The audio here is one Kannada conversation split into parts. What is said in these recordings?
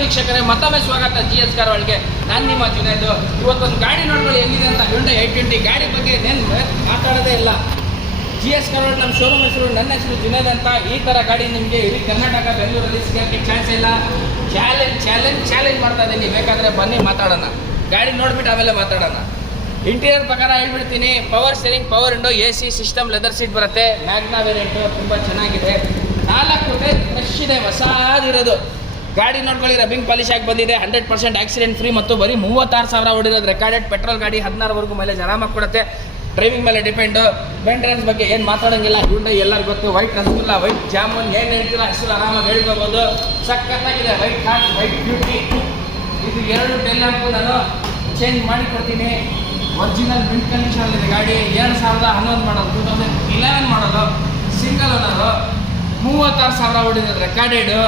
ವೀಕ್ಷಕರೇ ಮತ್ತೊಮ್ಮೆ ಸ್ವಾಗತ GS ಕಾರ್ ಒಳಗೆ. ನಾನು ನಿಮ್ಮ ಜುನೈದ್. ಇವತ್ತೊಂದು ಗಾಡಿ ನೋಡ್ಕೊಳ್ಳಿ ಎಲ್ಲಿದೆ ಅಂತ. Hyundai i20 ಗಾಡಿ ಬಗ್ಗೆ ಏನು ಮಾತಾಡೋದೇ ಇಲ್ಲ. GS ಕಾರ್ ಒಳಗೆ ನಮ್ಮ ಶೋರೂಮ್ ಹೆಸರು, ನನ್ನ ಹೆಸರು ಜುನೈದ್ ಅಂತ. ಈ ಥರ ಗಾಡಿ ನಿಮಗೆ ಇಡೀ ಕರ್ನಾಟಕ ಬೆಂಗಳೂರಲ್ಲಿ ಸಿಗೋಕ್ಕೆ ಚಾನ್ಸ್ ಇಲ್ಲ. ಚಾಲೆಂಜ್ ಮಾಡ್ತಾ ಇದ್ದೀನಿ. ಬೇಕಾದರೆ ಬನ್ನಿ ಮಾತಾಡೋಣ. ಗಾಡಿ ನೋಡ್ಬಿಟ್ಟು ಆಮೇಲೆ ಮಾತಾಡೋಣ. ಇಂಟೀರಿಯರ್ ಪ್ರಕಾರ ಹೇಳ್ಬಿಡ್ತೀನಿ. Power steering, power window, AC system, leather seat ಬರುತ್ತೆ. ಮ್ಯಾಗ್ನಾ ವೇರಿಯಂಟು ತುಂಬ ಚೆನ್ನಾಗಿದೆ. 4 ಫ್ರೆಶ್ ಇದೆ, ಹೊಸದಿರೋದು. ಗಾಡಿ ನೋಡ್ಕೊಳ್ಳಿ, ರಬ್ಬಿಂಗ್ ಪಾಲಿಶ್ ಆಗಿ ಬಂದಿದೆ. 100% ಆಕ್ಸಿಡೆಂಟ್ ಫ್ರೀ ಮತ್ತು ಬರೀ 36,000 ಹೊಡಿರೋದು. ರೆಕಾರ್ಡೆಡ್ ಪೆಟ್ರೋಲ್ ಗಾಡಿ. 16ವರೆಗೂ ಮೈಲೇಜ್ ಆರಾಮಾಗಿ ಕೊಡುತ್ತೆ. ಡ್ರೈವಿಂಗ್ ಮೇಲೆ ಡಿಪೆಂಡು. ಮೇಂಟೆನೆನ್ಸ್ ಬಗ್ಗೆ ಏನು ಮಾತಾಡೋಂಗಿಲ್ಲ. Hyundai ಎಲ್ಲರಿಗೂ ಗೊತ್ತು. ವೈಟ್ ರಸಗುಲ್ಲ, ವೈಟ್ ಜಾಮೂನ್, ಏನು ಹೇಳ್ತೀರ ಅಷ್ಟು ಆರಾಮಾಗಿ ಹೇಳ್ಕೋಬೋದು. ಸಖತ್ತಾಗಿದೆ. White horse, white beauty. ಇದು 2 ಟೈಲ್ ಲ್ಯಾಂಪು ನಾನು ಚೇಂಜ್ ಮಾಡಿ ಕೊಡ್ತೀನಿ. ಒರಿಜಿನಲ್ ಬಿಲ್ಡ್ ಕಂಡೀಷನಲ್ಲಿದೆ ಗಾಡಿ. 2011 ಮಾಡೋದು, 2011 ಮಾಡೋದು. Single owner. 36,000 ಹೊಡಿರೋದು. ರೆಕಾರ್ಡೆಡು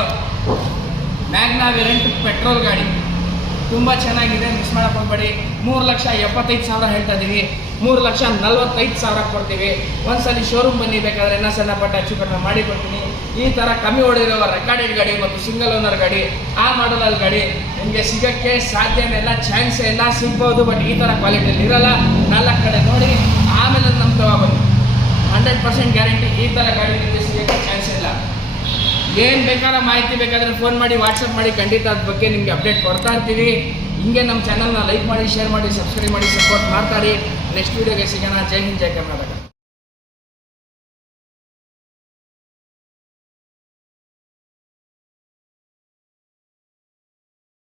ಮ್ಯಾಗ್ನಾ ವೇರಿಯಂಟ್ ಪೆಟ್ರೋಲ್ ಗಾಡಿ. ತುಂಬ ಚೆನ್ನಾಗಿದೆ, ಮಿಸ್ ಮಾಡೋಕೆ ಹೋಗ್ಬೇಡಿ. 3,75,000 ಹೇಳ್ತಾ ಇದ್ದೀವಿ. 3,45,000 ಕೊಡ್ತೀವಿ. ಒಂದ್ಸಲಿ ಶೋರೂಮ್ ಬನ್ನಿ, ಬೇಕಾದರೆ ಇನ್ನೂ ಸಣ್ಣ ಪಟ್ಟ ಹೆಚ್ಚು ಕಡಿಮೆ ಮಾಡಿ ಕೊಡ್ತೀನಿ. ಈ ಥರ ಕಮ್ಮಿ ಹೊಡಿರೋ ರೆಕಾರ್ಡೆಡ್ ಗಾಡಿ ಮತ್ತು ಸಿಂಗಲ್ ಓನರ್ ಗಾಡಿ, ಆ ಮಾಡಲಲ್ಲಿ ಗಾಡಿ ನಿಮಗೆ ಸಿಗೋಕ್ಕೆ ಸಾಧ್ಯನೇ ಇಲ್ಲ, ಚಾನ್ಸೇ ಇಲ್ಲ. ಸಿಗ್ಬೋದು, ಬಟ್ ಈ ಥರ ಕ್ವಾಲಿಟಿಯಲ್ಲಿ ಇರೋಲ್ಲ. 4 ಕಡೆ ನೋಡಿ ಆಮೇಲೆ ನಮ್ಮ ತಗೊಬನ್ನಿ. 100% ಗ್ಯಾರಂಟಿ. ಈ ಥರ ಗಾಡಿ ನಿಮಗೆ ಸಿಗೋಕ್ಕೆ ಚಾನ್ಸ್ ಇಲ್ಲ. ಏನು ಬೇಕಾದ್ರೆ ಮಾಹಿತಿ ಬೇಕಾದರೆ ಫೋನ್ ಮಾಡಿ, ವಾಟ್ಸಪ್ ಮಾಡಿ, ಖಂಡಿತ ಅದ್ರ ಬಗ್ಗೆ ನಿಮಗೆ ಅಪ್ಡೇಟ್ ಕೊಡ್ತಾ ಇರ್ತೀವಿ. ಹಿಂಗೆ ನಮ್ಮ ಚಾನಲ್ನ ಲೈಕ್ ಮಾಡಿ, ಶೇರ್ ಮಾಡಿ, ಸಬ್ಸ್ಕ್ರೈಬ್ ಮಾಡಿ, ಸಪೋರ್ಟ್ ಮಾಡ್ತಾರೆ. ನೆಕ್ಸ್ಟ್ ವೀಡಿಯೋಗೆ ಸಿಗೋಣ. ಜೈ ಹಿಂದ್, ಜೈ ಕರ್ನಾಟಕ.